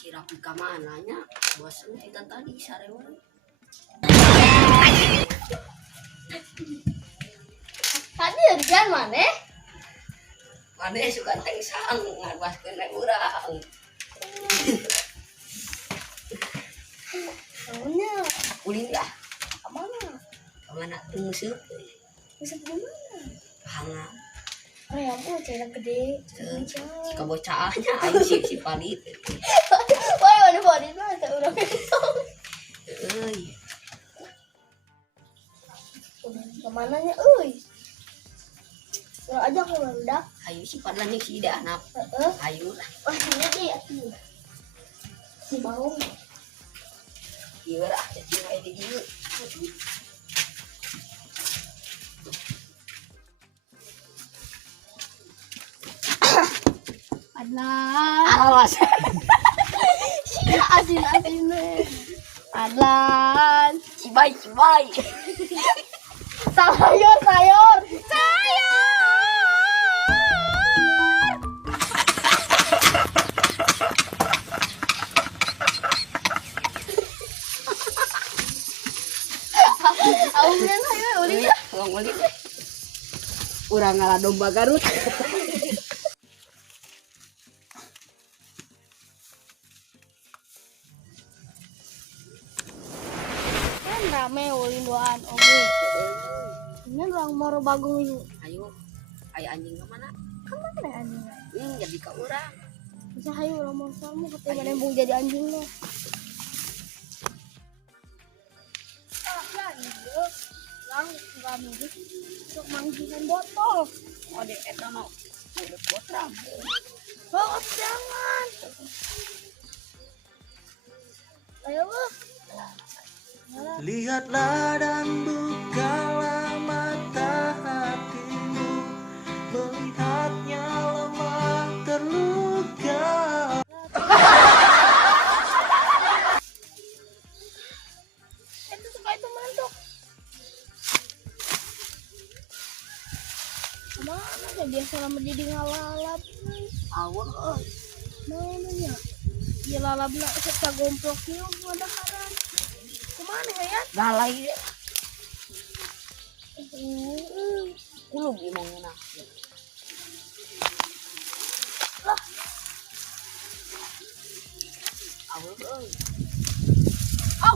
Si Rapi kamananya bosan kita tadi sarewan. Tadi urang mana? Mana suka tengsang ngabaskeun we urang. Tahunya Ulin lah. Kamana teu museup. bisa gimana? Hanga. Ya ampun, cewek gede. Jika bocahnya aing si palit. Wah, mana palit mah teu urang itu. Euy. Kemana nya euy? Urang aja ke budak. Ayo si padlan yang si ida anak. Heeh. Ayo lah. Wah, ini dia atuh. Si bau. Ieu lah cacing aya di dieu. Adlan. Awas. Sia asin-asin. Adlan. Cibai. Sayur. Aunan hayu uling. Ngomongin deh. Urang ngalah domba Garut. Kan rame ulin doan oge. Ini orang moro bagung ini. Ayo. Aya anjing ke mana? Kemana anjing? Jadi ka urang. Bisa hayu orang mau sama katanya nembung jadi anjing lo. Lang kami untuk manggilan botol. Ode eta mah urut botrang. Oh, jangan. Ayo, Bu. Lihatlah dan bukalah mata hatimu, melihatnya lemah terluka. Itu suka itu mantuk. Kemana ya dia selama jadi ngalalap? Awon euy. Mana ya? Dia lalap nak serta gomplok yuk ada haran. Kemana ya? Galai deh. Kulo gimana nak? Lah, Awon euy.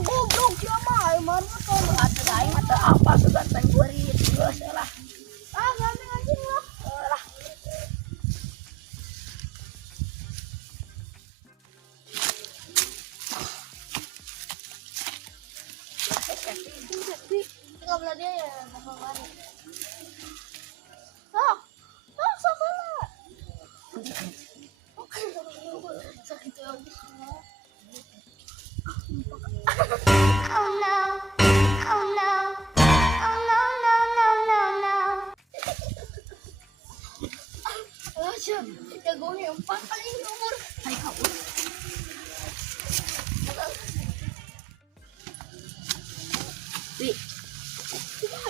goblok siapa? Mana tuh? Atuh aing mah teu apa seganteng beurit geus lah. Ganteng anjing lah. Lah. Enggak belah dia ya, bakal balik. Salah. Sakit ya. Oh no. Jagonya 4 kali umur. Hai kabur.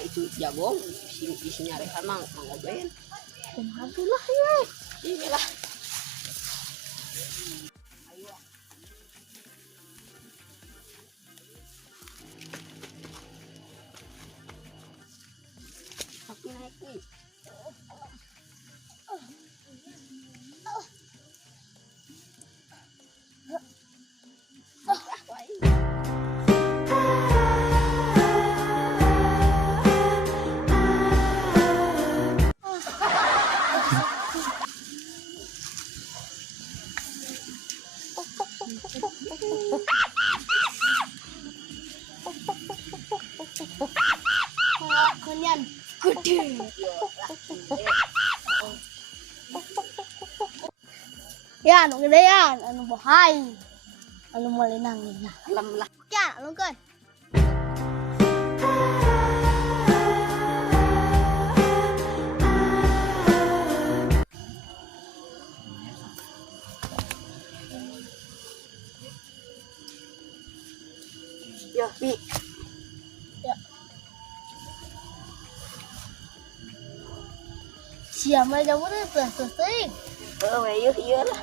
Itu jagong si nyarehan mah ngobrol. Alhamdulillah ya. Inilah. Ayo. Tapi naik nih. Yan, anu gede yan, anu bahay. Anu malinang niya. Alam lah. Yan, anu kan. Ya, Pi. Siapa yang jamu tu sering. Iya lah.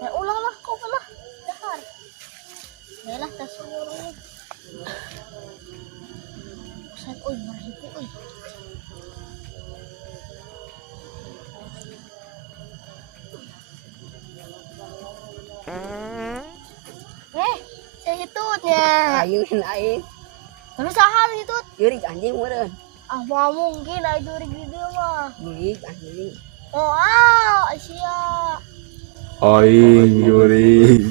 Ya ulang lah, kau lah. Dahar. Yalah, tak suruh. Set, oi, maribu, oi. Saya hitutnya. Ayuhin aing. Tapi sahal hitut. Yurik anjing meureun. Ah, mau mungkin itu gitu mah. Yurik anjing. Oh, Asia. Aing Yuri.